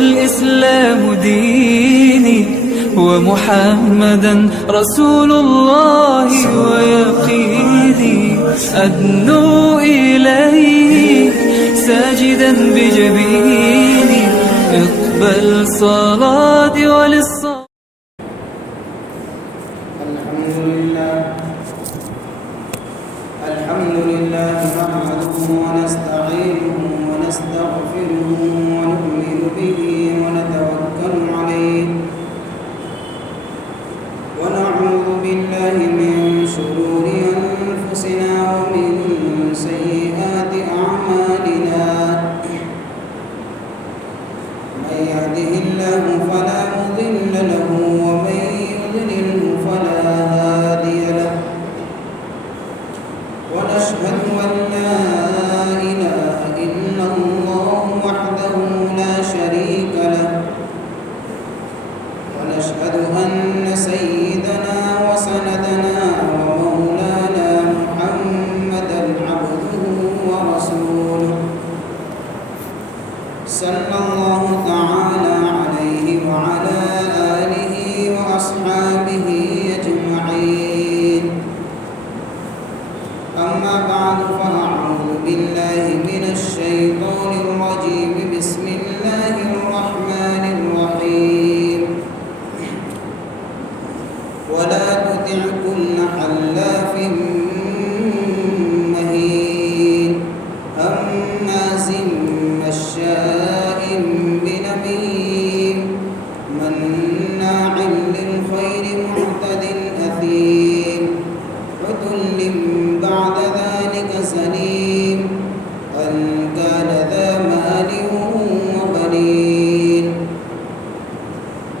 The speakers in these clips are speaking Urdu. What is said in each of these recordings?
والإسلام ديني ومحمدا رسول الله ويقيني أدنو إليه ساجدا بجبيني اقبل صلاتي وللصلاة. الحمد لله نحمده ونستعينه ونستغفره ونؤمن به ونتوكل عليه ونعوذ بالله من شرور أنفسنا ومن سيئات أعمالنا من يهده الله فلا مضل له ومن يضلله فلا هادي له ونشهد أن لا إله إلا الله وحده لا شريك له ونشهد أن سيدنا وسندنا ومولانا محمدا عبده ورسوله صلى الله تعالى عليه وعلى آله وأصحابه أجمعين. أما بعد فأعوذ بالله من الشيطان الرجيم. بسم الله الرحمن الرحيم. ولا تطع كل حلاف مهين هماز مشاء بنميم مناع للخير معتد أثيم عتل بعد ذلك زنيم أن كان ذا مال وبنين.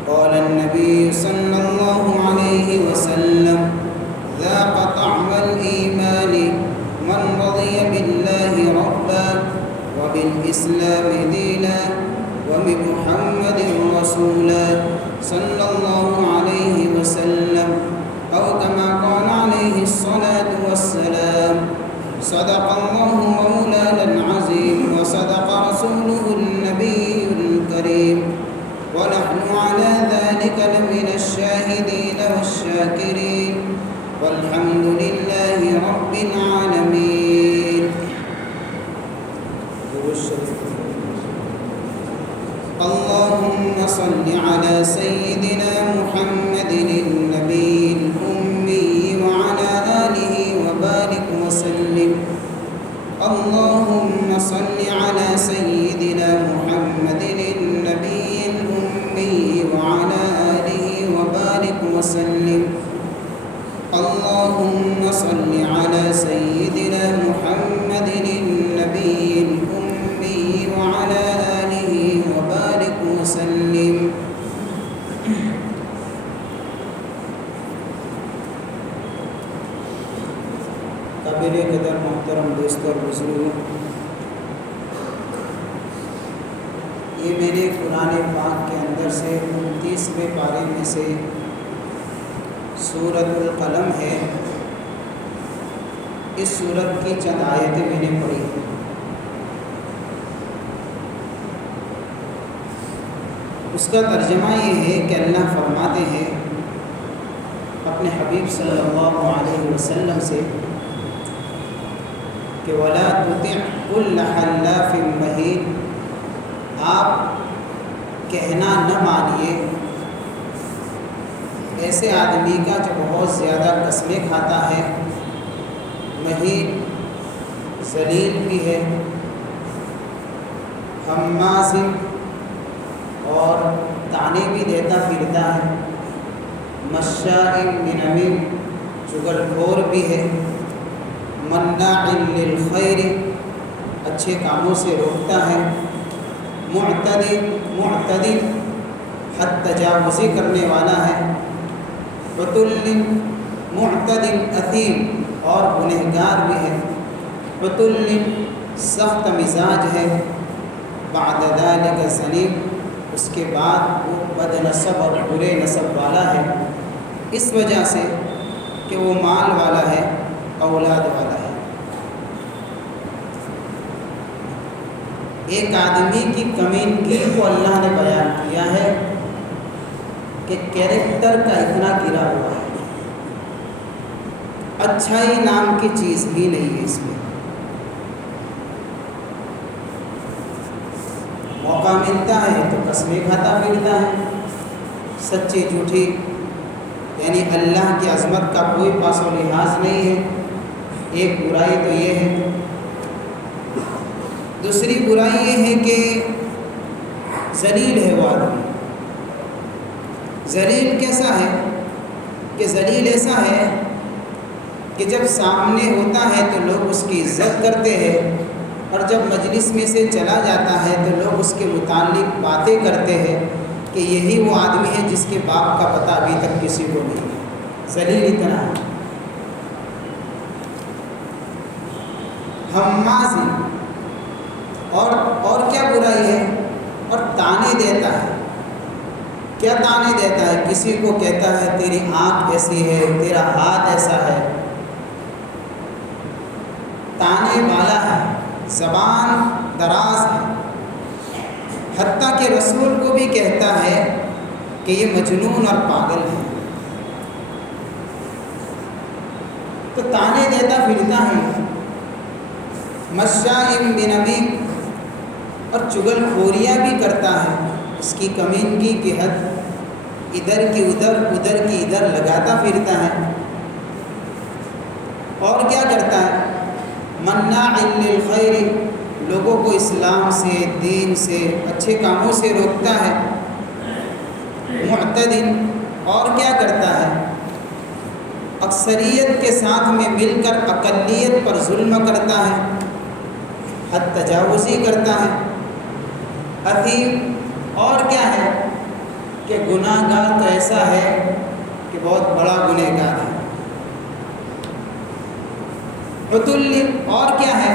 قال النبي صلى الله عليه وسلم ذاق طعم الإيمان من رضي بالله ربا وبالإسلام دينا وبمحمد رسولا صلى الله عليه وسلم أو كما قال عليه الصلاة والسلام. صدق الله مولانا العظيم وصدق رسوله النبي الكريم ونحن على ذلك لمن الشاهدين والشاكرين والحمد لله رب العالمين. اللهم صل على سيدنا محمد النبي الأمي وعلى آله وبارك وسلم. اللهم صل على سيدنا محمد النبي الأمي وعلى آله وبارك وسلم. اللهم صل على سيدنا محمد النبي الأمي وعلى آله وبارك وسلم. قابل قدر محترم دوست اور بزرگوں، یہ میرے قرآن پاک کے اندر سے 29ویں پارے میں سے سورۃ القلم ہے. اس سورت کی چند آیتیں میں نے پڑھی. اس کا ترجمہ یہ ہے کہ اللہ فرماتے ہیں اپنے حبیب صلی اللہ علیہ وسلم سے کہ وَلَا تُطِعْ كُلَّ حَلَّافٍ مَّهِينٍ، آپ کہنا نہ مانیے ایسے آدمی کا جو بہت زیادہ قسمیں کھاتا ہے، مہین ذلیل بھی ہے، ہماز اور تانے بھی دیتا پھرتا ہے، مشاء بنمیم چغل خور بھی ہے، مناع للخیر اچھے کاموں سے روکتا ہے، معتد حد تجاوزی کرنے والا ہے، عتل معتد اثیم اور گنہگار بھی ہے، عتل سخت مزاج ہے، بعد ذلک زنیم اس کے بعد وہ بد نسب اور برے نسب والا ہے، اس وجہ سے کہ وہ مال والا ہے، اولاد والا ہے. ایک آدمی کی کمینگی کو اللہ نے بیان کیا ہے کہ کیریکٹر کا اتنا گرا ہوا ہے، اچھائی نام کی چیز بھی نہیں ہے اس میں۔ موقع ملتا ہے تو قسمیں کھاتا پھرتا ہے، سچی جھوٹی، یعنی اللہ کی عظمت کا کوئی پاس و لحاظ نہیں ہے۔ ایک برائی تو یہ ہے۔ دوسری برائی یہ ہے کہ ذلیل ہے وہ آدمی۔ ذلیل کیسا ہے کہ ذلیل ایسا ہے کہ جب سامنے ہوتا ہے تو لوگ اس کی عزت کرتے ہیں، اور جب مجلس میں سے چلا جاتا ہے تو لوگ اس کے متعلق باتیں کرتے ہیں کہ یہی وہ آدمی ہے جس کے باپ کا پتہ ابھی تک کسی کو نہیں ہے۔ ذلیل اتنا ہے۔ ہمازی، اور کیا برائی ہے، اور تانے دیتا ہے۔ کیا تانے دیتا ہے؟ کسی کو کہتا ہے تیری آنکھ ایسی ہے، تیرا ہاتھ ایسا ہے، تانے والا ہے، زبان دراز ہے، حتیٰ کہ رسول کو بھی کہتا ہے کہ یہ مجنون اور پاگل ہے۔ تو تانے دیتا پھرتا ہے، مشائم بنمیم، اور چغل خوریاں بھی کرتا ہے۔ اس کی کمینگی کی حد ادھر کی ادھر، ادھر کی ادھر لگاتا پھرتا ہے۔ اور کیا کرتا ہے؟ مناع للخیر، لوگوں کو اسلام سے، دین سے، اچھے کاموں سے روکتا ہے۔ معتد، اور کیا کرتا ہے؟ اکثریت کے ساتھ میں مل کر اقلیت پر ظلم کرتا ہے، حد تجاوزی کرتا ہے۔ اثیم، اور کیا ہے کہ گناہ گار تو ایسا ہے کہ بہت بڑا گنہ گار ہے۔ عتل، اور کیا ہے؟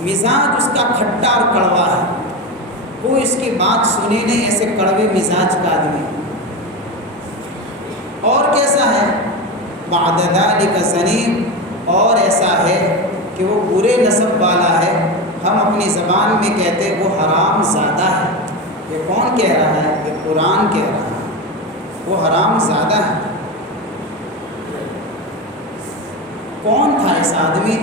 مزاج اس کا کھٹا اور کڑوا ہے، کوئی اس کی بات سنے نہیں، ایسے کڑوے مزاج کا آدمی۔ اور کیسا ہے؟ بعد ذلک زنیم، اور ایسا ہے کہ وہ برے نسب والا ہے۔ ہم اپنی زبان میں کہتے ہیں وہ حرام زادہ ہے۔ یہ کون کہہ رہا ہے؟ یہ قرآن کہہ رہا ہے، وہ حرام زادہ ہے۔ کون تھا ایسا آدمی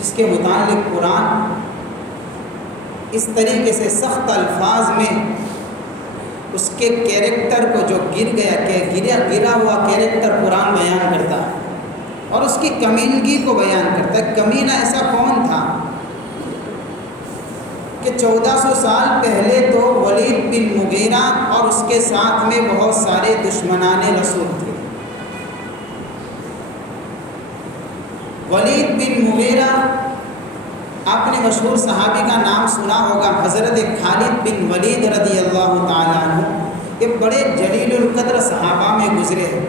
جس کے متعلق قرآن اس طریقے سے سخت الفاظ میں اس کے کیریکٹر کو جو گرا ہوا کیریکٹر قرآن بیان کرتا ہے، اور اس کی کمینگی کو بیان کرتا ہے۔ کمینہ ایسا کون تھا کہ 1400 سال پہلے تو ولید بن مغیرہ اور اس کے ساتھ میں بہت سارے دشمنان رسول تھے۔ ولید بن مغیرہ، آپ نے مشہور صحابی کا نام سنا ہوگا، حضرت خالد بن ولید رضی اللہ تعالیٰ عنہ۔ یہ بڑے جلیل القدر صحابہ میں گزرے ہیں۔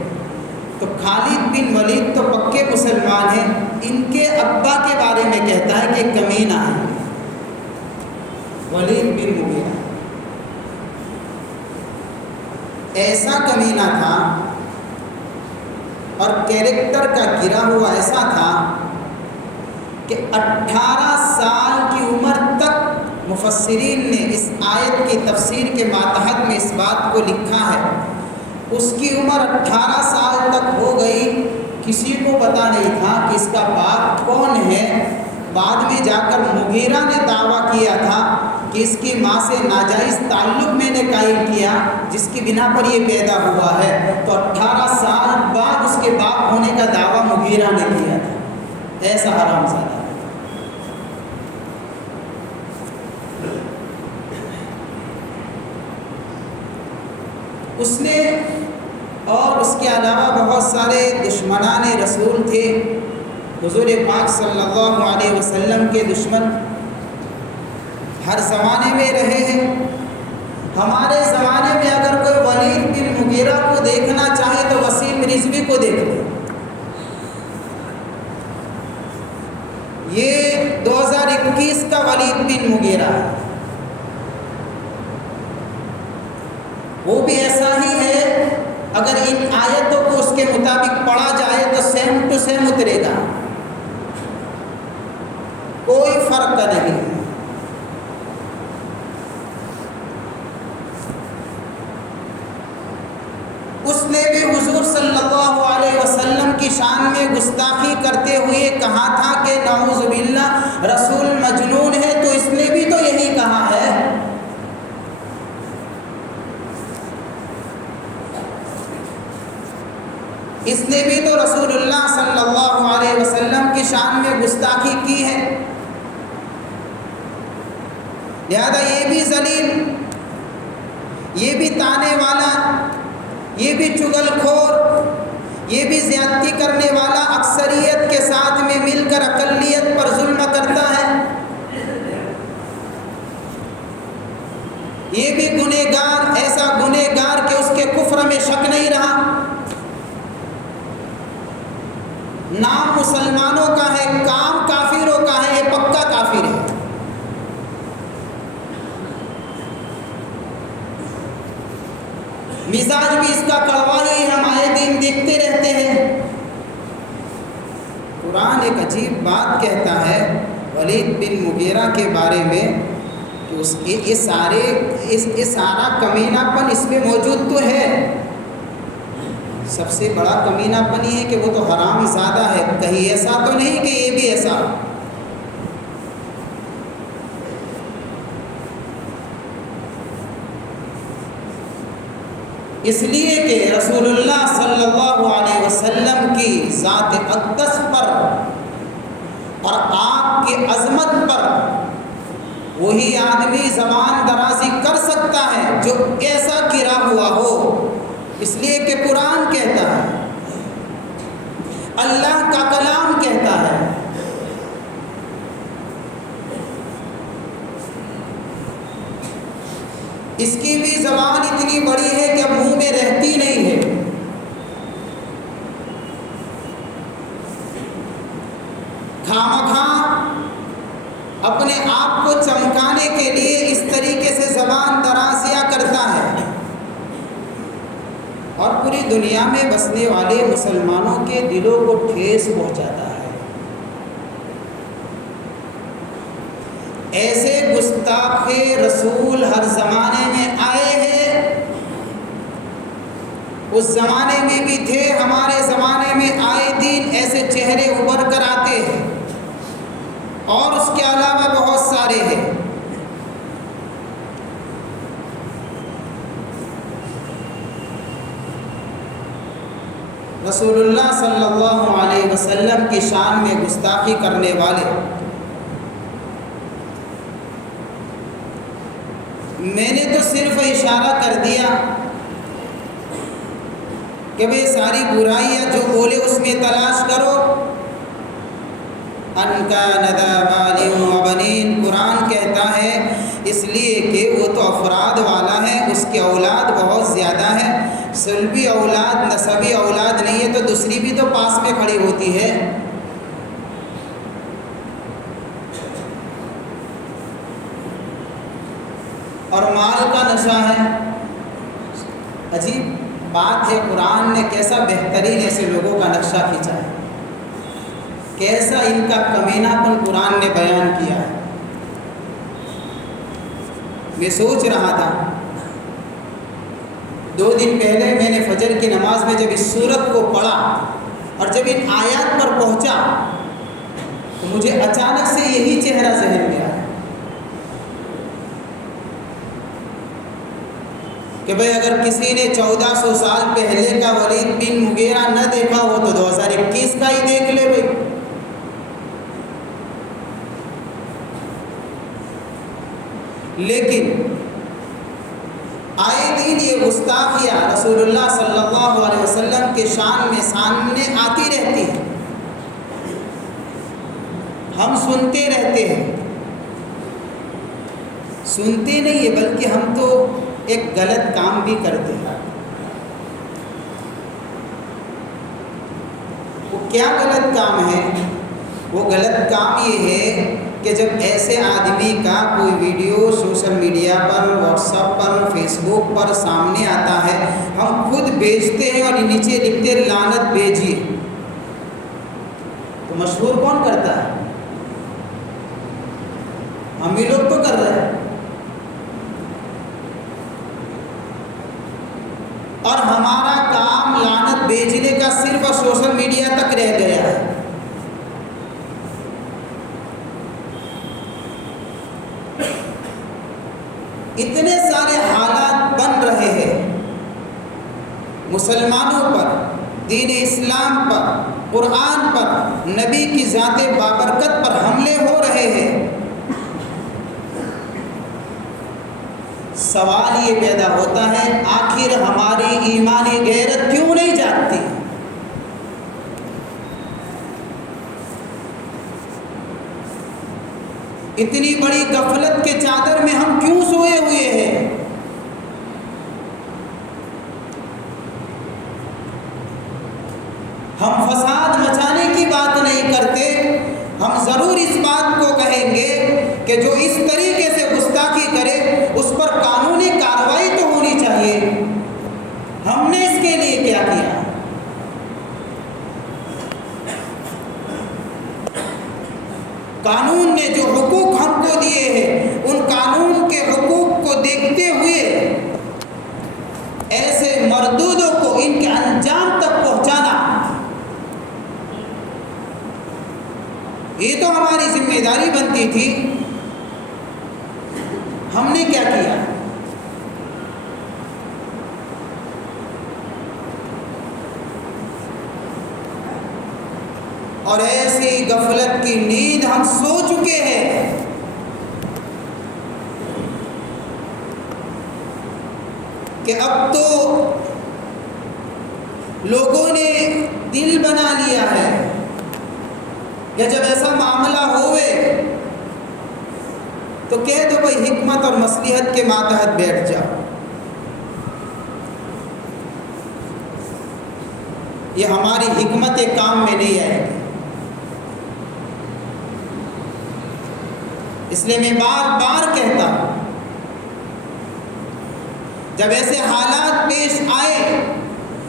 تو خالد بن ولید تو پکے مسلمان ہیں، ان کے ابا کے بارے میں کہتا ہے کہ کمینہ ہے ولید بن مغیرہ۔ ایسا کمینہ تھا اور کیریکٹر کا گرا ہوا ایسا تھا کہ 18 سال کی عمر تک مفسرین نے اس آیت کی تفسیر کے ماتحت میں اس بات کو لکھا ہے، اس کی عمر 18 سال تک ہو گئی، کسی کو پتہ نہیں تھا کہ اس کا باپ کون ہے۔ بعد میں جا کر مغیرہ نے دعویٰ کیا تھا کہ اس کی ماں سے ناجائز تعلق میں نے قائم کیا، جس کی بنا پر یہ پیدا ہوا ہے۔ تو 18 سال بعد اس کے باپ ہونے کا دعویٰ مغیرہ نے کیا تھا۔ ایسا حرام زادہ۔ اس نے اور اس کے علاوہ بہت سارے دشمنان رسول تھے، حضور پاک صلی اللہ علیہ وسلم کے دشمن ہر زمانے میں رہے ہیں۔ ہمارے زمانے میں اگر کوئی ولید بن مغیرہ کو دیکھنا چاہے تو وسیم رضوی کو دیکھ لے۔ یہ 2021 کا ولید بن مغیرہ ہے، وہ بھی ایسا ہی ہے۔ اگر ان آیتوں کو اس کے مطابق پڑھا جائے تو سیم ٹو سیم اترے گا، کوئی فرق نہیں ہے۔ شان میں گستاخی کرتے ہوئے کہا تھا کہ نعوذ باللہ رسول مجنون ہے، تو اس نے بھی تو یہی کہا ہے۔ اس نے بھی تو رسول اللہ صلی اللہ علیہ وسلم کی شان میں گستاخی کی ہے۔ لہذا یہ بھی ذلیل، یہ بھی طانے والا، یہ بھی چغل خور، یہ بھی زیادتی کرنے والا اکثریت کے ساتھ میں مل کر اقلیت پر ظلم کرتا ہے، یہ بھی گنہگار، ایسا گنہگار کہ اس کے کفر میں شک نہیں رہا، نام مسلمانوں کا ہے، کام کافروں کا ہے، یہ پکا کافر ہے۔ مزاج بھی اس کا کڑوا ہی ہم آئے دن دیکھتے رہتے ہیں۔ قرآن ایک عجیب بات کہتا ہے ولید بن مغیرہ کے بارے میں کہ یہ سارا کمینہ پن اس میں موجود تو ہے، سب سے بڑا کمینہ پن یہ ہے کہ وہ تو حرام زادہ ہے، کہیں ایسا تو نہیں کہ یہ بھی ایسا۔ اس لیے کہ رسول اللہ صلی اللہ علیہ وسلم کی ذات اقدس پر اور آپ کی عظمت پر وہی آدمی زبان درازی کر سکتا ہے جو ایسا گرا ہوا ہو، اس لیے کہ قرآن کہتا ہے، اللہ کا کلام کہتا ہے۔ اس کی بھی زبان اتنی بڑی ہے کہ اب منہ میں رہتی نہیں ہے۔ خامخواہ اپنے آپ کو چمکانے کے لیے اس طریقے سے زبان درازیاں کرتا ہے اور پوری دنیا میں بسنے والے مسلمانوں کے دلوں کو ٹھیس پہنچاتا ہے۔ ایسے گستاخ رسول ہر زمانے میں آئے ہیں، اس زمانے میں بھی تھے، ہمارے زمانے میں آئے دن ایسے چہرے ابھر کر آتے ہیں، اور اس کے علاوہ بہت سارے ہیں۔ رسول اللہ صلی اللہ علیہ وسلم کی شان میں گستاخی کرنے والے، میں نے تو صرف اشارہ کر دیا کہ بھئی ساری برائیاں جو بولے اس میں تلاش کرو۔ ان کان ذا مال و بنین، قرآن کہتا ہے اس لیے کہ وہ تو افراد والا ہے، اس کی اولاد بہت زیادہ ہے، سلبی اولاد نسبی اولاد نہیں ہے تو دوسری بھی تو پاس میں کھڑی ہوتی ہے۔ اور مال کا نشہ ہے۔ عجیب بات ہے، قرآن نے کیسا بہترین ایسے لوگوں کا نقشہ کھینچا ہے، کیسا ان کا کمینہ پن قرآن نے بیان کیا ہے۔ میں سوچ رہا تھا 2 دن پہلے میں نے فجر کی نماز میں جب اس سورت کو پڑھا اور جب ان آیات پر پہنچا تو مجھے اچانک سے یہی چہرہ ذہن میں آیا کہ بھئی اگر کسی نے 1400 سال پہلے کا ولید بن مغیرہ نہ دیکھا ہو تو 2021 کا ہی دیکھ لے بھئی۔ لیکن آئے دن یہ گستاخیاں رسول اللہ صلی اللہ علیہ وسلم کے شان میں سامنے آتی رہتی ہیں، ہم سنتے رہتے ہیں، سنتے نہیں ہے بلکہ ہم تو ایک غلط کام بھی کرتے ہیں۔ وہ کیا غلط کام ہے؟ وہ غلط کام یہ ہے کہ جب ایسے آدمی کا کوئی ویڈیو سوشل میڈیا پر، واٹس ایپ پر، فیس بک پر سامنے آتا ہے، ہم خود بھیجتے ہیں اور نیچے لکھتے ہیں لعنت بھیجیے، تو مشہور کون کرتا ہے؟ ہم ہی لوگ تو کر رہے ہیں۔ اور ہمارا کام لعنت بھیجنے کا صرف سوشل میڈیا تک رہ گیا ہے۔ اتنے سارے حالات بن رہے ہیں مسلمانوں پر، دین اسلام پر، قرآن پر، نبی کی ذات بابرکت پر حملے ہو رہے ہیں۔ سوال یہ پیدا ہوتا ہے آخر ہماری ایمانی غیرت کیوں نہیں جاگتی؟ اتنی بڑی غفلت کے چادر میں ہم کیوں سوئے ہوئے ہیں؟ ہم فساد مچانے کی بات نہیں کرتے، ہم ضرور اس بات کو کہیں گے کہ جو اس طریقے سے گستاخی کرے اس پر قانونی کارروائی تو ہونی چاہیے۔ ہم نے اس کے لیے کیا کیا؟ قانون نے جو حقوق ہم کو دیے ہیں ان قانون کے حقوق کو دیکھتے ہوئے ایسے مردودوں کو ان کے انجام تک پہنچانا، یہ تو ہماری ذمہ داری بنتی تھی۔ ہم نے کیا کیا؟ اور ایسی غفلت کی نیند ہم سو چکے ہیں کہ اب تو لوگوں نے دل بنا لیا ہے کہ جب ایسا معاملہ ہوئے تو کہہ دو بھائی حکمت اور مصلحت کے ماتحت بیٹھ جاؤ۔ یہ ہماری حکمت کام میں نہیں آئے گی۔ اس لیے میں بار بار کہتا ہوں جب ایسے حالات پیش آئے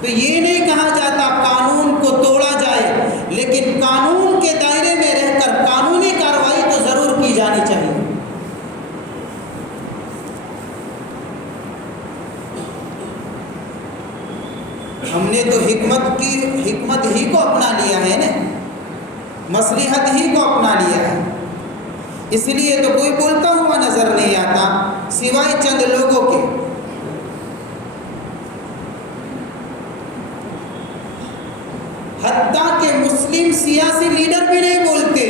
تو یہ نہیں کہا جاتا قانون کو توڑا جائے، لیکن قانون کے دائرے میں رہ کر قانونی کارروائی تو ضرور کی جانی چاہیے۔ ہم نے تو حکمت ہی کو اپنا لیا ہے نا، مصلحت ہی کو اپنا لیا ہے، اس لیے تو کوئی بولتا ہوا نظر نہیں آتا سوائے چند لوگوں کے۔ حتیٰ کہ مسلم سیاسی لیڈر بھی نہیں بولتے،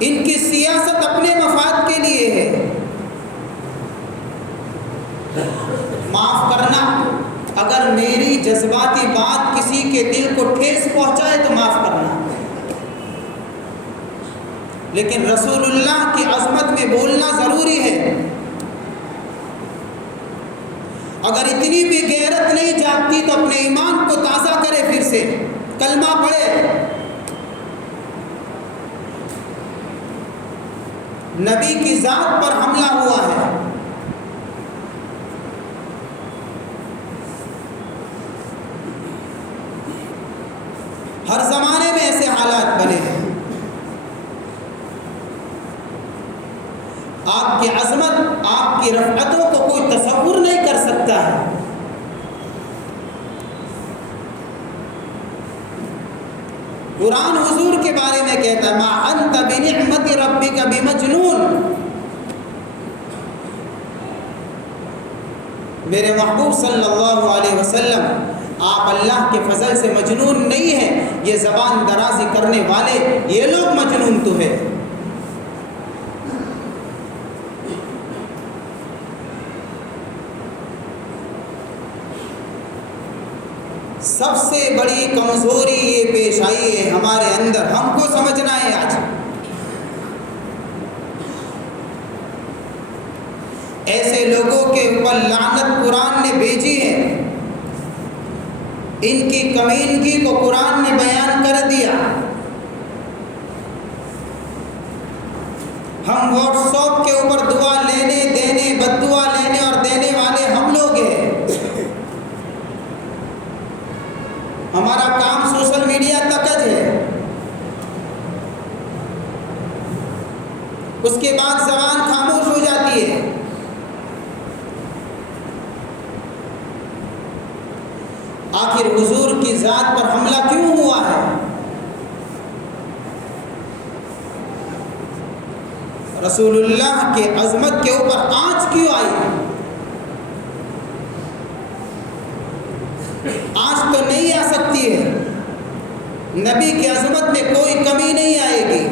ان کی سیاست اپنے مفاد کے لیے ہے۔ معاف کرنا، اگر میری جذباتی بات کسی کے دل کو ٹھیس پہنچائے تو معاف کرنا، لیکن رسول اللہ کی عظمت میں بولنا ضروری ہے۔ اگر اتنی بھی غیرت نہیں جاگتی تو اپنے ایمان کو تازہ کرے، پھر سے کلمہ پڑھے۔ نبی کی ذات پر حملہ ہوا ہے، ہر زمانے میں ایسے حالات بنے ہیں۔ آپ کی عظمت، آپ کی رفعتوں کو کوئی تصور نہیں کر سکتا ہے۔ قرآن حضور کے بارے میں کہتا ہے ما انت بنعمت ربک بمجنون۔ میرے محبوب صلی اللہ علیہ وسلم آپ اللہ کے فضل سے مجنون نہیں ہیں، یہ زبان درازی کرنے والے یہ لوگ مجنون تو ہے۔ سب سے بڑی کمزوری یہ پیش آئی ہے ہمارے اندر، ہم کو سمجھنا ہے آج ایسے لوگوں کے اوپر لعنت قرآن نے بھیجی ہے، ان کی کمینگی کو قرآن نے بیان کر دیا۔ ہم واٹس ایپ کے اوپر دعا لینے دینے، بد دعا لینے اور دینے والے ہم لوگ ہیں۔ ہمارا کام سوشل میڈیا تک ہے، اس کے بعد زبان خاموش ہو جاتی ہے۔ آخر حضور کی ذات پر حملہ کیوں ہوا ہے؟ رسول اللہ کے عظمت کے اوپر آنچ کیوں آئی؟ آنچ تو نہیں آ سکتی ہے، نبی کی عظمت میں کوئی کمی نہیں آئے گی،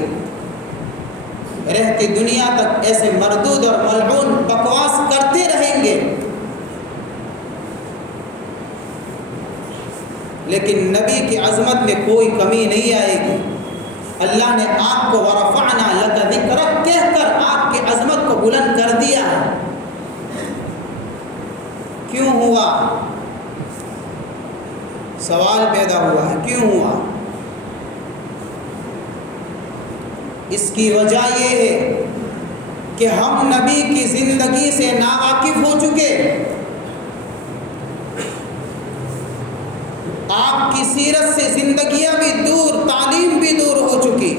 رہتی دنیا تک ایسے مردود اور ملعون بکواس کرتے رہیں گے، لیکن نبی کی عظمت میں کوئی کمی نہیں آئے گی۔ اللہ نے آپ کو ورفعنا لک ذکرک کہہ کر آپ کی عظمت کو بلند کر دیا ہے۔ کیوں ہوا؟ سوال پیدا ہوا ہے، کیوں ہوا؟ اس کی وجہ یہ ہے کہ ہم نبی کی زندگی سے ناواقف ہو چکے، آپ کی سیرت سے زندگیاں بھی دور، تعلیم بھی دور ہو چکی۔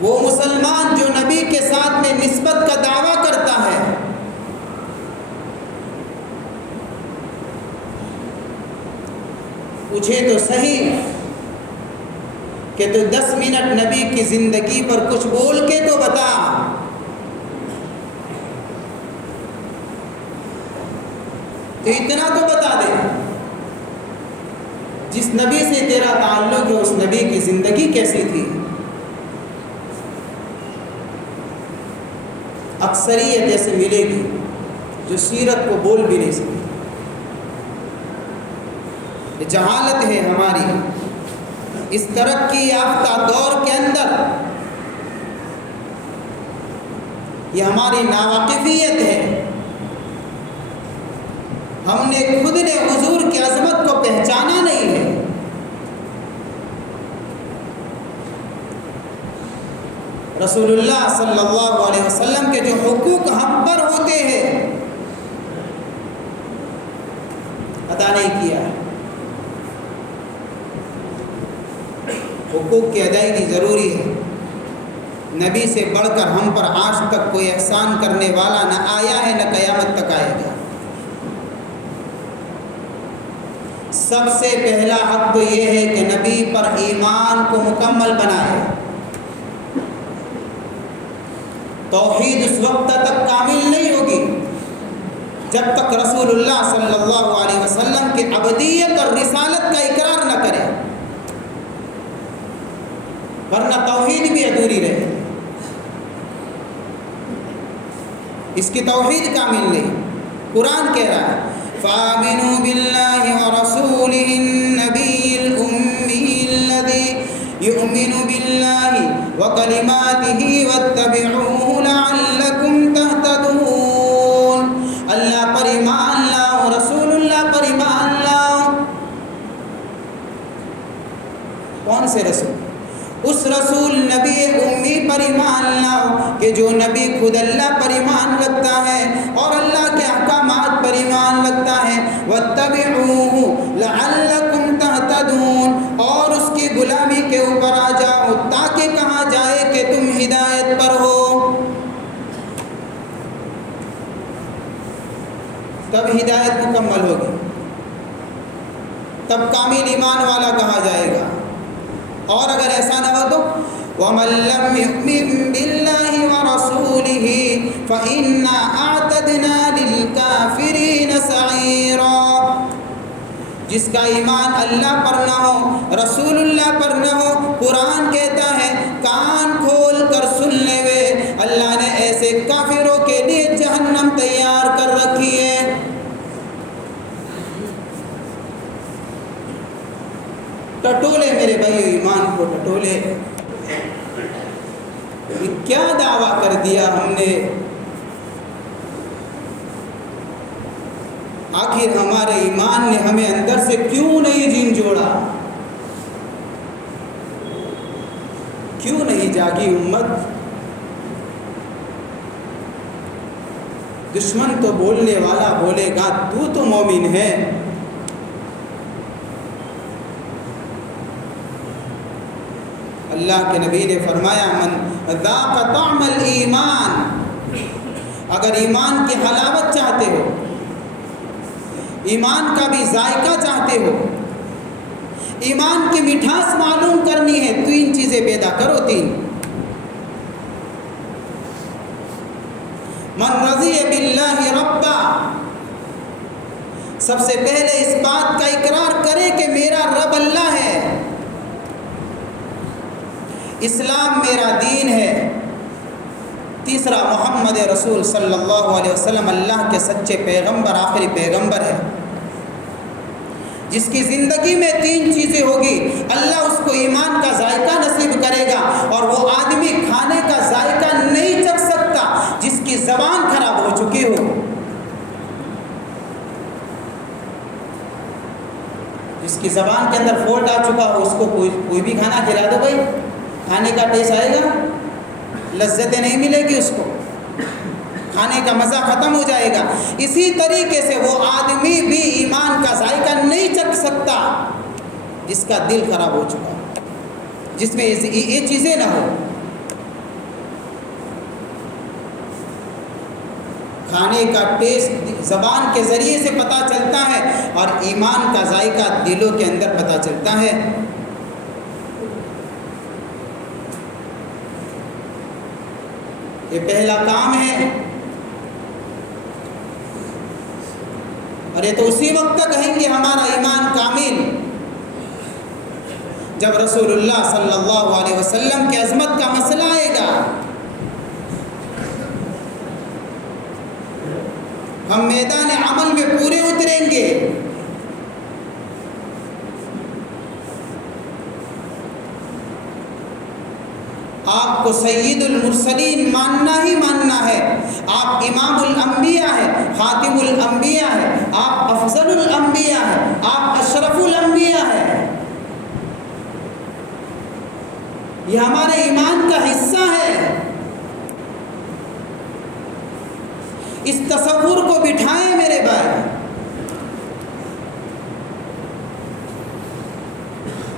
وہ مسلمان جو نبی کے ساتھ میں نسبت کا دعویٰ کرتا ہے، پوچھے تو صحیح کہ تو 10 منٹ نبی کی زندگی پر کچھ بول کے تو بتا، تو اتنا تو بتا دے، جس نبی سے تیرا تعلق ہے اس نبی کی زندگی کیسی تھی؟ اکثریت ایسے ملے گی جو سیرت کو بول بھی نہیں سکتی۔ یہ جہالت ہے ہماری، اس ترقی یافتہ دور کے اندر یہ ہماری ناواقفیت ہے۔ ہم نے خود نے حضور کی عظمت کو پہچانا نہیں ہے۔ رسول اللہ صلی اللہ علیہ وسلم کے جو حقوق ہم پر ہوتے ہیں ادا نہیں کیا ہے۔ حقوق کی ادائیگی ضروری ہے۔ نبی سے بڑھ کر ہم پر آج تک کوئی احسان کرنے والا نہ آیا ہے، نہ قیامت تک آئے گا۔ سب سے پہلا حق تو یہ ہے کہ نبی پر ایمان کو مکمل بنائے۔ توحید اس وقت تک کامل نہیں ہوگی جب تک رسول اللہ صلی اللہ علیہ وسلم کی عبدیت اور رسالت کا اقرار نہ کرے، ورنہ توحید بھی ادھوری رہے، اس کی توحید کامل نہیں۔ قرآن کہہ رہا ہے فَآمِنُوا بِاللَّهِ وَرَسُولِهِ النَّبِيِّ الْأُمِّيِّ الَّذِي يُؤْمِنُ بِاللَّهِ وَكَلِمَاتِهِ وَاتَّبِعُوهُ لَعَلَّكُمْ تَهْتَدُونَ۔ اللہ پر ایمان لاؤ، رسول اللہ پر ایمان لاؤ۔ کون سے رسول؟ اس رسول نبی امی پر ایمان لاؤ کہ جو نبی خود اللہ پر ایمان رکھتا ہے اور اللہ کے احکامات پر ایمان رکھتا ہے۔ وَاتَّبِعُوهُ لَعَلَّكُمْ تَهْتَدُونَ، اور اس کی غلامی کے اوپر آ جاؤ تاکہ کہا جائے کہ تم ہدایت پر ہو۔ تب ہدایت مکمل ہوگی، تب کامل ایمان والا کہا جائے گا۔ اور اگر ایسا نہ ہو تو وَمَن لَّمْ يُؤْمِن بِاللَّهِ وَرَسُولِهِ فَإِنَّا أَعْتَدْنَا لِلْكَافِرِينَ سَعِيرًا۔ جس کا ایمان اللہ پر نہ ہو، رسول اللہ پر نہ ہو، قرآن کہتا ہے کان کھول کر سن لے وے، اللہ نے ایسے کافروں کے لیے جہنم تیار کر رکھی ہے۔ ٹٹولے میرے بھائی ایمان کو ٹٹولے، کیا دعویٰ کر دیا ہم نے؟ آخر ہمارے ایمان نے ہمیں اندر سے کیوں نہیں جن جوڑا؟ کیوں نہیں جاگی امت؟ دشمن تو بولنے والا بولے گا تو مومن ہے۔ اللہ کے نبی نے فرمایا من ذاق طعم الایمان اگر ایمان کی حلاوت چاہتے ہو، ایمان کا بھی ذائقہ چاہتے ہو، ایمان کی مٹھاس معلوم کرنی ہے، 3 چیزیں پیدا کرو۔ 3 من رضی باللہ ربا، سب سے پہلے اس بات کا اقرار کرے کہ میرا رب اللہ ہے، اسلام میرا دین ہے۔ تیسرا، محمد رسول صلی اللہ علیہ وسلم اللہ کے سچے پیغمبر، آخری پیغمبر ہے، جس کی زندگی میں 3 چیزیں ہوگی، اللہ اس کو ایمان کا ذائقہ نصیب کرے گا، اور وہ آدمی کھانے کا ذائقہ نہیں چکھ سکتا جس کی زبان خراب ہو چکی ہو، جس کی زبان کے اندر فولٹ آ چکا ہو، اس کو کوئی بھی کھانا کھلا دو بھائی، کھانے کا ٹیسٹ آئے گا، لذتیں نہیں ملے گی، اس کو کھانے کا مزہ ختم ہو جائے گا۔ اسی طریقے سے وہ آدمی بھی ایمان کا ذائقہ نہیں چکھ سکتا جس کا دل خراب ہو چکا، جس میں یہ چیزیں نہ ہو۔ کھانے کا ٹیسٹ زبان کے ذریعے سے پتہ چلتا ہے، اور ایمان کا ذائقہ دلوں کے اندر پتہ چلتا ہے۔ یہ پہلا کام ہے، اور یہ تو اسی وقت تک کہیں گے ہمارا ایمان کامل جب رسول اللہ صلی اللہ علیہ وسلم کی عظمت کا مسئلہ آئے گا۔ ہم میدان عمل میں پورے اتریں گے، آپ کو سید المرسلین ماننا ہی ماننا ہے، آپ امام الانبیاء ہیں، خاتم الانبیاء ہیں، آپ افضل الانبیاء ہیں، آپ اشرف الانبیاء ہیں، یہ ہمارے ایمان کا حصہ ہے۔ اس تصور کو بٹھائیں میرے بھائی،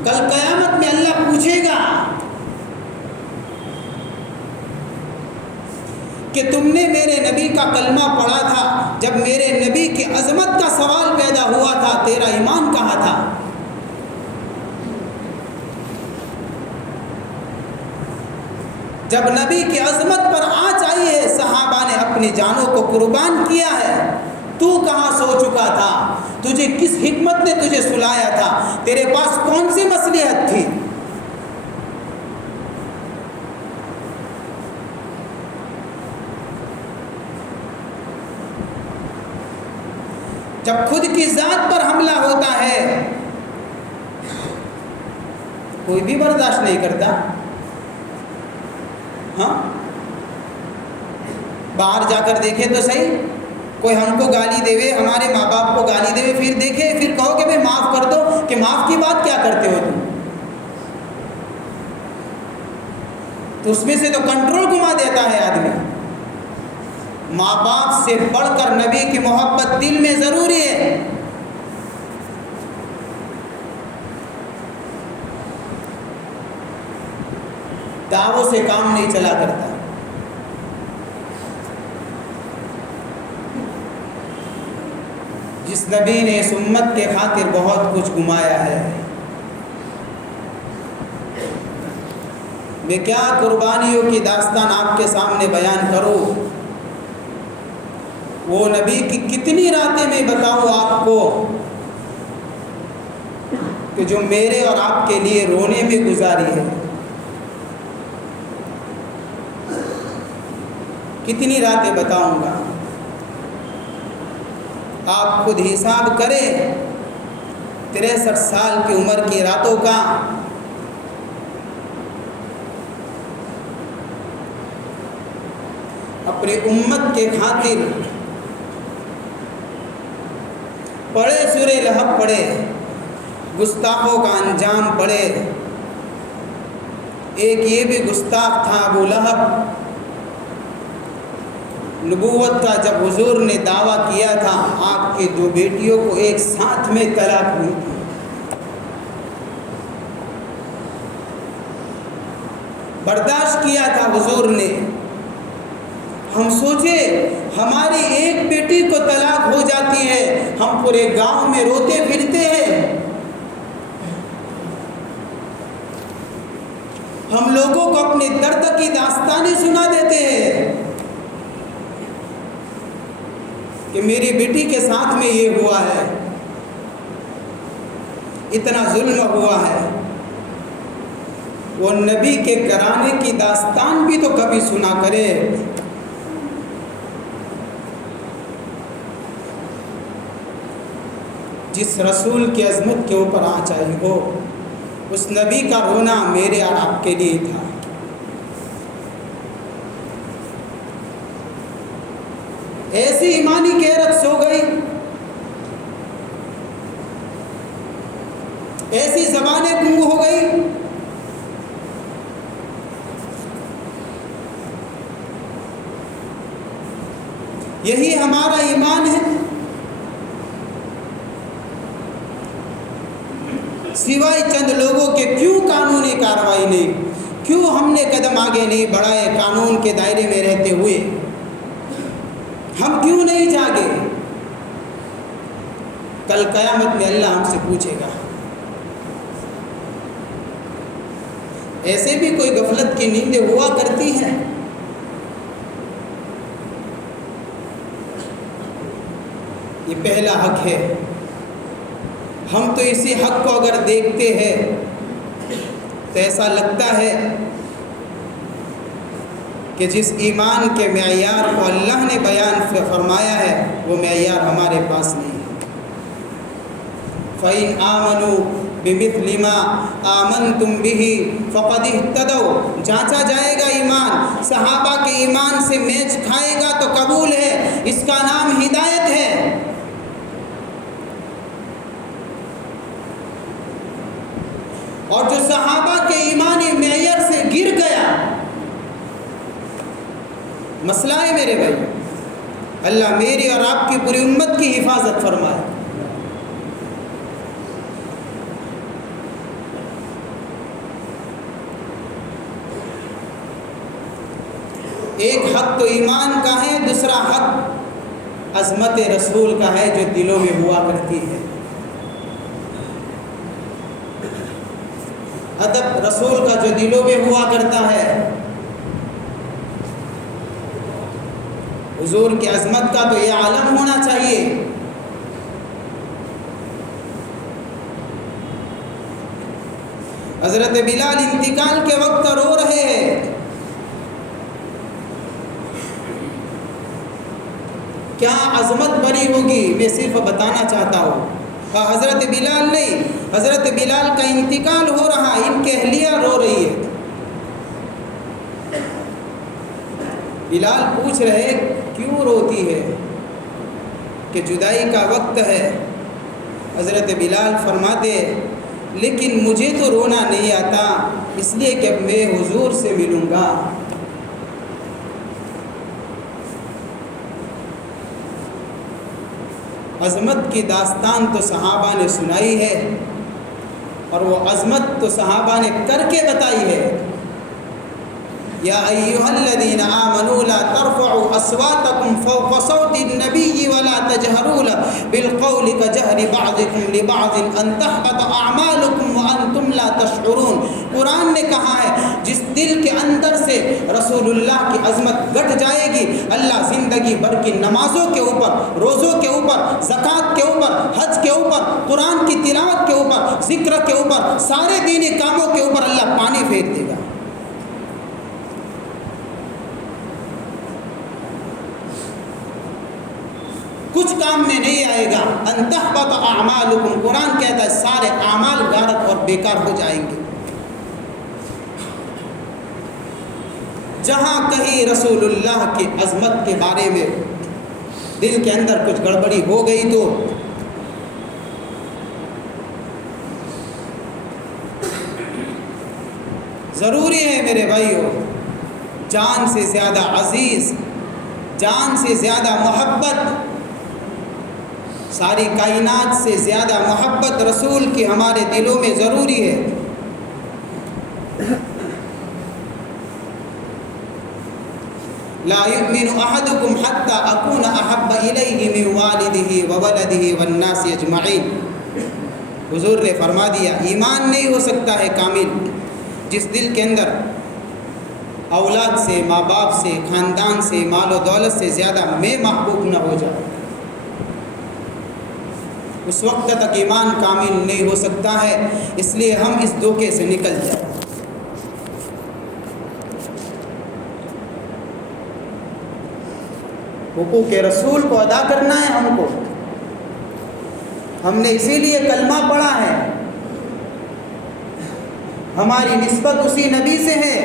کل قیامت میں اللہ پوچھے گا کہ تم نے میرے نبی کا کلمہ پڑھا تھا، جب میرے نبی کی عظمت کا سوال پیدا ہوا تھا، تیرا ایمان کہاں تھا؟ جب نبی کی عظمت پر آنچ آئی ہے، صحابہ نے اپنی جانوں کو قربان کیا ہے، تو کہاں سو چکا تھا؟ تجھے کس حکمت نے تجھے سلایا تھا؟ تیرے پاس کون سی مصلحت تھی؟ جب خود کی ذات پر حملہ ہوتا ہے کوئی بھی برداشت نہیں کرتا۔ ہاں، باہر جا کر دیکھے تو صحیح، کوئی ہم کو گالی دے، ہمارے ماں باپ کو گالی دے، پھر دیکھے، پھر کہو کہ بھائی معاف کر دو، کہ معاف کی بات کیا کرتے ہو تم؟ تو اس میں سے تو کنٹرول گما دیتا ہے آدمی۔ ماں باپ سے بڑھ کر نبی کی محبت دل میں ضروری ہے۔ دعووں سے کام نہیں چلا کرتا۔ جس نبی نے اس امت کے خاطر بہت کچھ گمایا ہے، میں کیا قربانیوں کی داستان آپ کے سامنے بیان کروں؟ وہ نبی کی کتنی راتیں میں بتاؤں آپ کو کہ جو میرے اور آپ کے لیے رونے میں گزاری ہے، کتنی راتیں بتاؤں گا؟ آپ خود حساب کریں 63 سال کی عمر کی راتوں کا۔ اپنی امت کے خاطر پڑھے سورہ لہب پڑھے، گستاخوں کا انجام پڑھے۔ ایک یہ بھی گستاخ تھا ابو لہب، نبوت کا جب حضور نے دعویٰ کیا تھا، آپ کی 2 بیٹیوں کو ایک ساتھ میں طلاق ہوئی تھی۔ برداشت کیا تھا حضور نے۔ ہم سوچے ہماری ایک بیٹی کو طلاق ہو جاتی ہے، ہم پورے گاؤں میں روتے پھرتے ہیں، ہم لوگوں کو اپنے درد کی داستانیں سنا دیتے ہیں کہ میری بیٹی کے ساتھ میں یہ ہوا ہے، اتنا ظلم ہوا ہے۔ وہ نبی کے گھرانے کی داستان بھی تو کبھی سنا کرے۔ جس رسول کی عظمت کے اوپر آنچ آئی ہو، اس نبی کا رونا میرے اور آپ کے لیے تھا۔ ایسی ایمانی غیرت سو گئی، ایسی زبانیں گنگ ہو گئی، یہی ہمارا ایمان ہے۔ سوائے چند لوگوں کے کیوں قانونی کارروائی نہیں، کیوں ہم نے قدم آگے نہیں بڑھائے قانون کے دائرے میں رہتے ہوئے؟ ہم کیوں نہیں جاگے؟ کل قیامت میں اللہ ہم سے پوچھے گا۔ ایسے بھی کوئی غفلت کی نیندیں ہوا کرتی ہیں۔ یہ پہلا حق ہے۔ ہم تو اسی حق کو اگر دیکھتے ہیں تو ایسا لگتا ہے کہ جس ایمان کے معیار کو اللہ نے بیان فرمایا ہے وہ معیار ہمارے پاس نہیں ہے۔ فَإِنْ آمَنُوا بِمِثْلِ مَا آمَنْتُمْ بِهِ فَقَدِ اهْتَدَوْا، جانچا جائے گا ایمان، صحابہ کے ایمان سے میچ کھائے گا تو قبول ہے، اس کا نام ہدایت ہے۔ اور جو صحابہ کے ایمانی معیار سے گر گیا، مسئلہ ہے میرے بھائی، اللہ میری اور آپ کی پوری امت کی حفاظت فرمائے۔ ایک حق تو ایمان کا ہے، دوسرا حق عظمت رسول کا ہے جو دلوں میں ہوا کرتی ہے۔ ادب رسول کا جو دلوں میں ہوا کرتا ہے، حضور کی عظمت کا تو یہ عالم ہونا چاہیے۔ حضرت بلال انتقال کے وقت رو رہے ہیں، کیا عظمت بنی ہوگی میں صرف بتانا چاہتا ہوں۔ حضرت بلال نہیں، حضرت بلال کا انتقال ہو رہا، ان کی اہلیہ رو رہی ہے۔ بلال پوچھ رہے کیوں روتی ہے کہ جدائی کا وقت ہے۔ حضرت بلال فرماتے لیکن مجھے تو رونا نہیں آتا، اس لیے کہ میں حضور سے ملوں گا۔ عظمت کی داستان تو صحابہ نے سنائی ہے، اور وہ عظمت تو صحابہ نے کر کے بتائی ہے۔ یا ایھا الذین آمنوا لا ترفعوا اصواتکم فوق صوت النبی ولا تجہروا له بالقول کجہر بعضکم لبعض ان تحبط اعمالکم وانتم لا تشعرون۔ قرآن نے کہا ہے جس دل کے اندر سے رسول اللہ کی عظمت گٹ جائے گی، اللہ زندگی بھر کی نمازوں کے اوپر، روزوں کے اوپر، زکوٰۃ کے اوپر، حج کے اوپر، قرآن کی تلاوت کے اوپر، ذکر کے اوپر، سارے دینی کاموں کے اوپر اللہ پانی پھیر دے گا۔ کچھ کام میں نہیں آئے گا۔ ان تحبط اعمالکم، قرآن کہتا ہے سارے اعمال غارت اور بیکار ہو جائیں گے۔ جہاں کہیں رسول اللہ کی عظمت کے بارے میں دل کے اندر کچھ گڑبڑی ہو گئی تو ضروری ہے میرے بھائیوں، جان سے زیادہ عزیز، جان سے زیادہ محبت، ساری کائنات سے زیادہ محبت رسول کی ہمارے دلوں میں ضروری ہے۔ لا یؤمن احدکم حتی اکون احب الیہ من والدہ وولدہ والناس اجمعین. حضور نے فرما دیا ایمان نہیں ہو سکتا ہے کامل جس دل کے اندر اولاد سے، ماں باپ سے، خاندان سے، مال و دولت سے زیادہ میں محبوب نہ ہو جائے. اس وقت تک ایمان کامل نہیں ہو سکتا ہے. اس لیے ہم اس دھوکے سے نکل جائیں. حقوق رسول کو ادا کرنا ہے ہم کو. ہم نے اسی لیے کلمہ پڑھا ہے. ہماری نسبت اسی نبی سے ہے.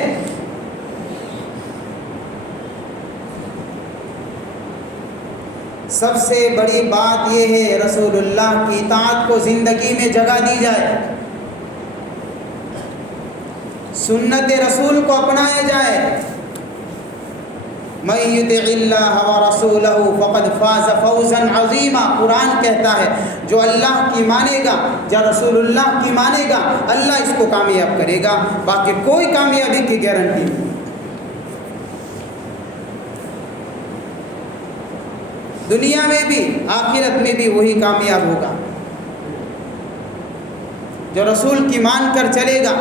سب سے بڑی بات یہ ہے رسول اللہ کی اطاعت کو زندگی میں جگہ دی جائے، سنت رسول کو اپنایا جائے. من یطع اللہ ورسولہ فقد فاز فوزا عظیما. قرآن کہتا ہے جو اللہ کی مانے گا، جو رسول اللہ کی مانے گا، اللہ اس کو کامیاب کرے گا. باقی کوئی کامیابی کی گارنٹی نہیں. دنیا میں بھی آخرت میں بھی وہی کامیاب ہوگا جو رسول کی مان کر چلے گا،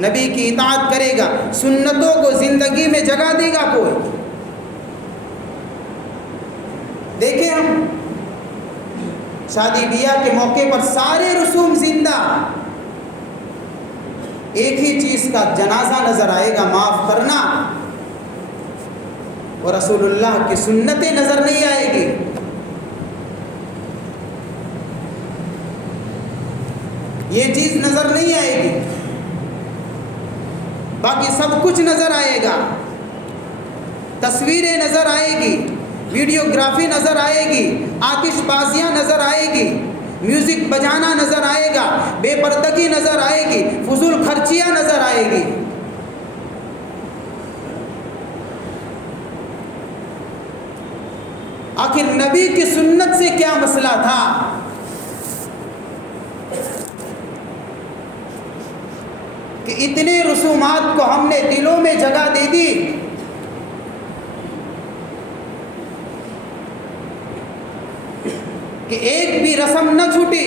نبی کی اطاعت کرے گا، سنتوں کو زندگی میں جگہ دے گا. کوئی دیکھیں ہم شادی بیاہ کے موقع پر سارے رسوم زندہ، ایک ہی چیز کا جنازہ نظر آئے گا، معاف کرنا، اور رسول اللہ کی سنتیں نظر نہیں آئے گی. یہ چیز نظر نہیں آئے گی. باقی سب کچھ نظر آئے گا. تصویریں نظر آئے گی، ویڈیوگرافی نظر آئے گی، آتش بازیاں نظر آئے گی، میوزک بجانا نظر آئے گا، بے پردگی نظر آئے گی، فضول خرچیاں نظر آئے گی. آخر نبی کی سنت سے کیا مسئلہ تھا؟ کہ اتنے رسومات کو ہم نے دلوں میں جگہ دے دی کہ ایک بھی رسم نہ چھوٹی.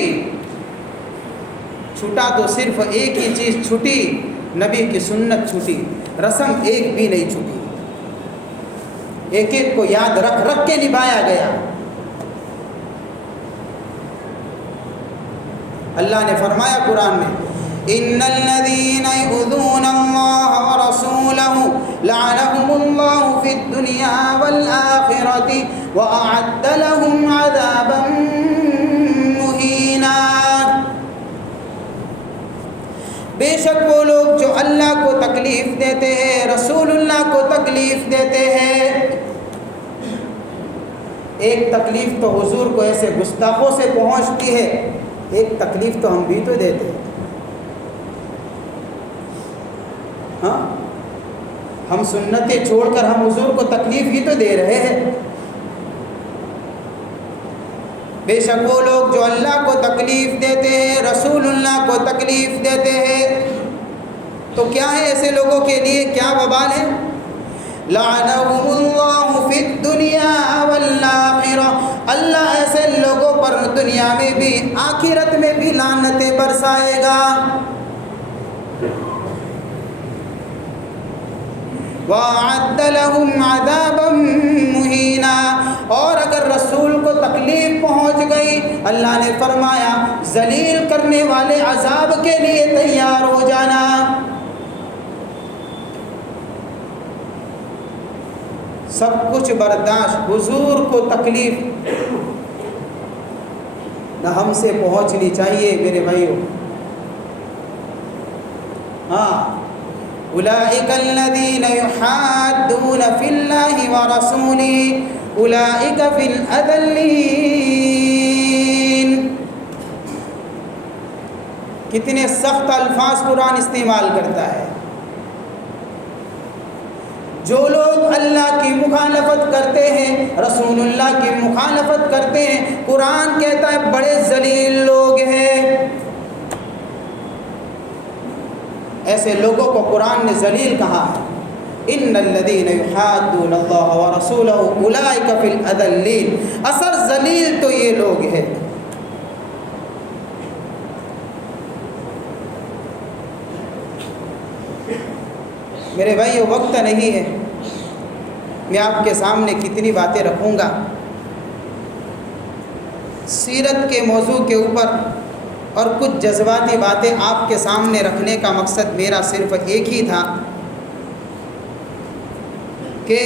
چھوٹا تو صرف ایک ہی چیز چھوٹی، نبی کی سنت چھوٹی، رسم ایک بھی نہیں چھوٹی. ایک ایک کو یاد رکھ رکھ کے نبھایا گیا. اللہ نے فرمایا قرآن میں ان الذين يؤذون الله ورسوله لعنهم الله في الدنيا والآخرة وأعد لهم عذابا مهينا. بے شک وہ لوگ جو اللہ کو تکلیف دیتے ہیں، رسول اللہ کو تکلیف دیتے ہیں. ایک تکلیف تو حضور کو ایسے گستاخوں سے پہنچتی ہے، ایک تکلیف تو ہم بھی تو دیتے ہیں. ہاں، ہم سنتیں چھوڑ کر ہم حضور کو تکلیف ہی تو دے رہے ہیں. بے شک وہ لوگ جو اللہ کو تکلیف دیتے ہیں، رسول اللہ کو تکلیف دیتے ہیں. تو کیا ہے ایسے لوگوں کے لیے کیا وبال ہے؟ لعنہم اللہ فی الدنیا والآخرہ. اللہ ایسے لوگوں پر دنیا میں بھی آخرت میں بھی لعنتیں برسائے گا. وَأَعَدَّ لَهُمْ عَذَابًا مُهِينًا. اور اگر رسول کو تکلیف پہنچ گئی، اللہ نے فرمایا ذلیل کرنے والے عذاب کے لیے تیار ہو جانا. سب کچھ برداشت، حضور کو تکلیف نہ ہم سے پہنچنی چاہیے میرے بھائیوں. ہاں، اولئک الذین یحادون فی اللہ ورسولہ اولئک فی الاذلین. کتنے سخت الفاظ قرآن استعمال کرتا ہے. جو لوگ اللہ کی مخالفت کرتے ہیں، رسول اللہ کی مخالفت کرتے ہیں، قرآن کہتا ہے بڑے ذلیل لوگ ہیں. ایسے لوگوں کو قرآن نے ذلیل کہا ہے. ان الذین یحادون اللہ ورسولہ اولئک فی الاذلین، اثر ذلیل تو یہ لوگ ہیں۔ میرے بھائیو، وقت نہیں ہے، میں آپ کے سامنے کتنی باتیں رکھوں گا۔ سیرت کے موضوع کے اوپر اور کچھ جذباتی باتیں آپ کے سامنے رکھنے کا مقصد میرا صرف ایک ہی تھا کہ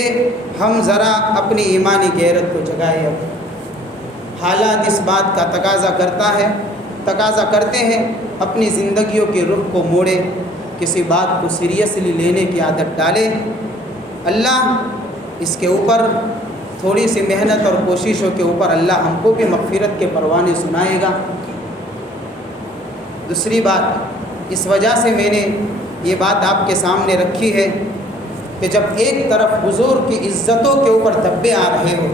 ہم ذرا اپنی ایمانی غیرت کو جگائیں۔ اب حالات اس بات کا تقاضا کرتے ہیں اپنی زندگیوں کے رخ کو موڑے، کسی بات کو سیریسلی لینے کی عادت ڈالے۔ اللہ اس کے اوپر تھوڑی سی محنت اور کوششوں کے اوپر اللہ ہم کو بھی مغفرت کے پروانے سنائے گا۔ دوسری بات، اس وجہ سے میں نے یہ بات آپ کے سامنے رکھی ہے کہ جب ایک طرف حضور کی عزتوں کے اوپر دھبے آ رہے ہو،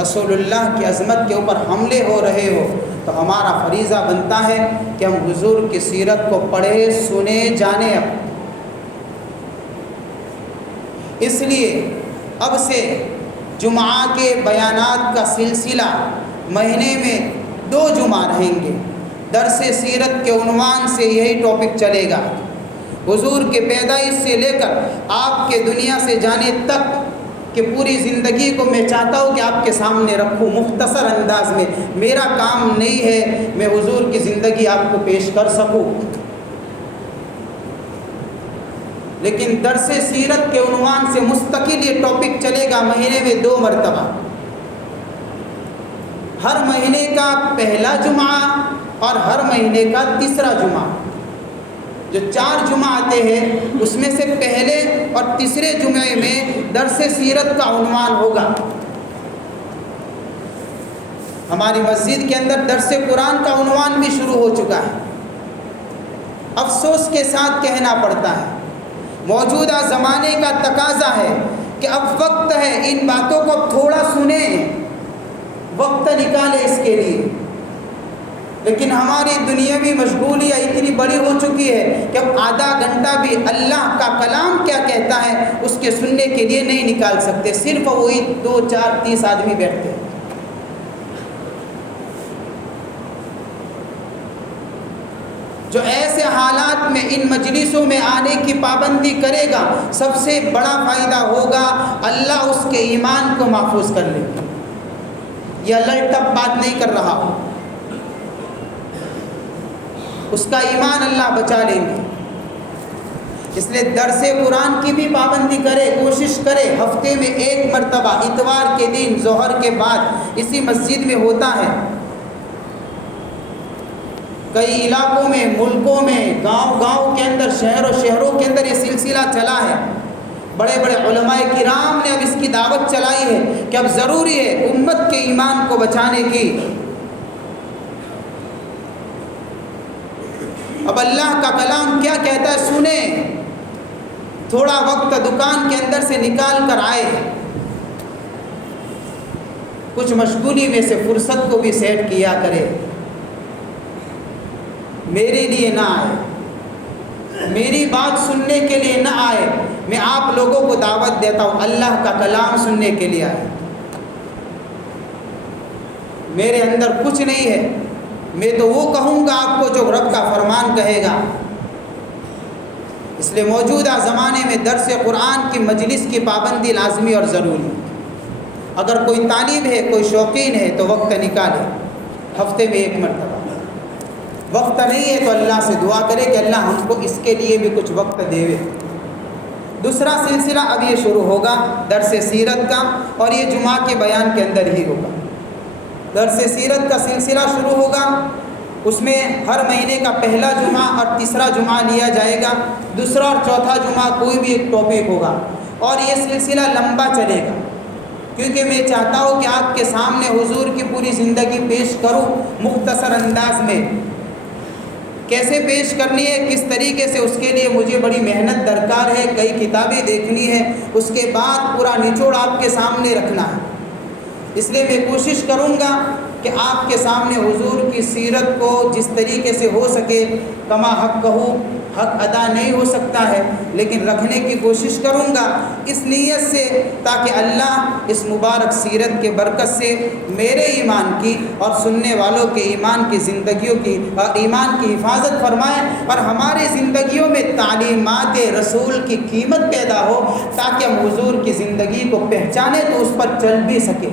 رسول اللہ کی عظمت کے اوپر حملے ہو رہے ہو، تو ہمارا فریضہ بنتا ہے کہ ہم حضور کی سیرت کو پڑھے، سنے، جانے۔ اس لیے اب سے جمعہ کے بیانات کا سلسلہ مہینے میں 2 جمعہ رہیں گے۔ درس سیرت کے عنوان سے یہی ٹاپک چلے گا، حضور کے پیدائش سے لے کر آپ کے دنیا سے جانے تک کہ پوری زندگی کو میں چاہتا ہوں کہ آپ کے سامنے رکھوں مختصر انداز میں۔ میرا کام نہیں ہے میں حضور کی زندگی آپ کو پیش کر سکوں، لیکن درس سیرت کے عنوان سے مستقل یہ ٹاپک چلے گا مہینے میں 2 مرتبہ۔ ہر مہینے کا پہلا جمعہ اور ہر مہینے کا تیسرا جمعہ، جو 4 جمعہ آتے ہیں اس میں سے پہلے اور تیسرے جمعے میں درس سیرت کا عنوان ہوگا۔ ہماری مسجد کے اندر درس قرآن کا عنوان بھی شروع ہو چکا ہے۔ افسوس کے ساتھ کہنا پڑتا ہے، موجودہ زمانے کا تقاضا ہے کہ اب وقت ہے ان باتوں کو تھوڑا سنیں، وقت نکالیں اس کے لیے، لیکن ہماری دنیاوی مشغولیاں اتنی بڑی ہو چکی ہے کہ اب آدھا گھنٹہ بھی اللہ کا کلام کیا کہتا ہے اس کے سننے کے لیے نہیں نکال سکتے، صرف وہی 2 4 30 آدمی بیٹھتے ہیں۔ جو ایسے حالات میں ان مجلسوں میں آنے کی پابندی کرے گا، سب سے بڑا فائدہ ہوگا، اللہ اس کے ایمان کو محفوظ کر لے گا۔ یہ اللہ ٹپ بات نہیں کر رہا، اس کا ایمان اللہ بچا لیں گے۔ اس لیے درس قرآن کی بھی پابندی کرے، کوشش کرے، ہفتے میں 1 مرتبہ اتوار کے دن ظہر کے بعد اسی مسجد میں ہوتا ہے۔ کئی علاقوں میں، ملکوں میں، گاؤں کے اندر، شہروں کے اندر یہ سلسلہ چلا ہے۔ بڑے بڑے علماء کرام نے اب اس کی دعوت چلائی ہے کہ اب ضروری ہے امت کے ایمان کو بچانے کی۔ اب اللہ کا کلام کیا کہتا ہے سنیں، تھوڑا وقت دکان کے اندر سے نکال کر آئے، کچھ مشغولی میں سے فرصت کو بھی سیٹ کیا کرے۔ میرے لیے نہ آئے، میری بات سننے کے لیے نہ آئے، میں آپ لوگوں کو دعوت دیتا ہوں اللہ کا کلام سننے کے لیے آئے۔ میرے اندر کچھ نہیں ہے، میں تو وہ کہوں گا آپ کو جو رب کا فرمان کہے گا۔ اس لیے موجودہ زمانے میں درس قرآن کی مجلس کی پابندی لازمی اور ضروری ہے۔ اگر کوئی طالب ہے، کوئی شوقین ہے تو وقت نکالے، ہفتے میں 1 مرتبہ۔ وقت نہیں ہے تو اللہ سے دعا کرے کہ اللہ ہم کو اس کے لیے بھی کچھ وقت دے۔ دوسرا سلسلہ اب یہ شروع ہوگا درس سیرت کا، اور یہ جمعہ کے بیان کے اندر ہی ہوگا۔ درس سیرت کا سلسلہ شروع ہوگا، اس میں ہر مہینے کا پہلا جمعہ اور تیسرا جمعہ لیا جائے گا، دوسرا اور چوتھا جمعہ کوئی بھی ایک ٹاپک ہوگا، اور یہ سلسلہ لمبا چلے گا، کیونکہ میں چاہتا ہوں کہ آپ کے سامنے حضور کی پوری زندگی پیش کروں مختصر انداز میں۔ کیسے پیش کرنی ہے، کس طریقے سے، اس کے لیے مجھے بڑی محنت درکار ہے، کئی کتابیں دیکھنی ہے، اس کے بعد پورا نچوڑ آپ کے سامنے رکھنا ہے۔ اس لیے میں کوشش کروں گا کہ آپ کے سامنے حضور کی سیرت کو جس طریقے سے ہو سکے کما حق کہوں حق ادا نہیں ہو سکتا ہے، لیکن رکھنے کی کوشش کروں گا اس نیت سے تاکہ اللہ اس مبارک سیرت کے برکت سے میرے ایمان کی اور سننے والوں کے ایمان کی زندگیوں کی اور ایمان کی حفاظت فرمائے، اور ہماری زندگیوں میں تعلیمات رسول کی قیمت پیدا ہو تاکہ ہم حضور کی زندگی کو پہچانے تو اس پر چل بھی سکے۔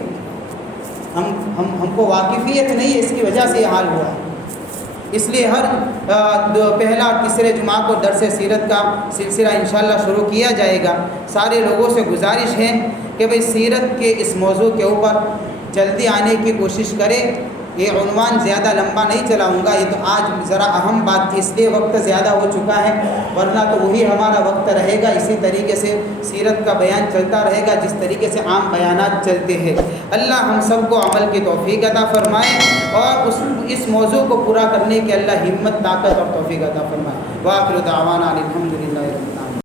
ہم کو واقفیت نہیں ہے، اس کی وجہ سے یہ حال ہوا ہے۔ اس لیے ہر پہلا اور تیسرے جمعہ کو درس سیرت کا سلسلہ انشاءاللہ شروع کیا جائے گا۔ سارے لوگوں سے گزارش ہے کہ بھئی سیرت کے اس موضوع کے اوپر جلدی آنے کی کوشش کرے۔ یہ عنوان زیادہ لمبا نہیں چلاؤں گا، یہ تو آج ذرا اہم بات تھی، اس لیے وقت زیادہ ہو چکا ہے، ورنہ تو وہی ہمارا وقت رہے گا۔ اسی طریقے سے سیرت کا بیان چلتا رہے گا جس طریقے سے عام بیانات چلتے ہیں۔ اللہ ہم سب کو عمل کی توفیق عطا فرمائے اور اس موضوع کو پورا کرنے کے اللہ ہمت، طاقت اور توفیق عطا فرمائے۔ وآخر دعوانا الحمدللہ۔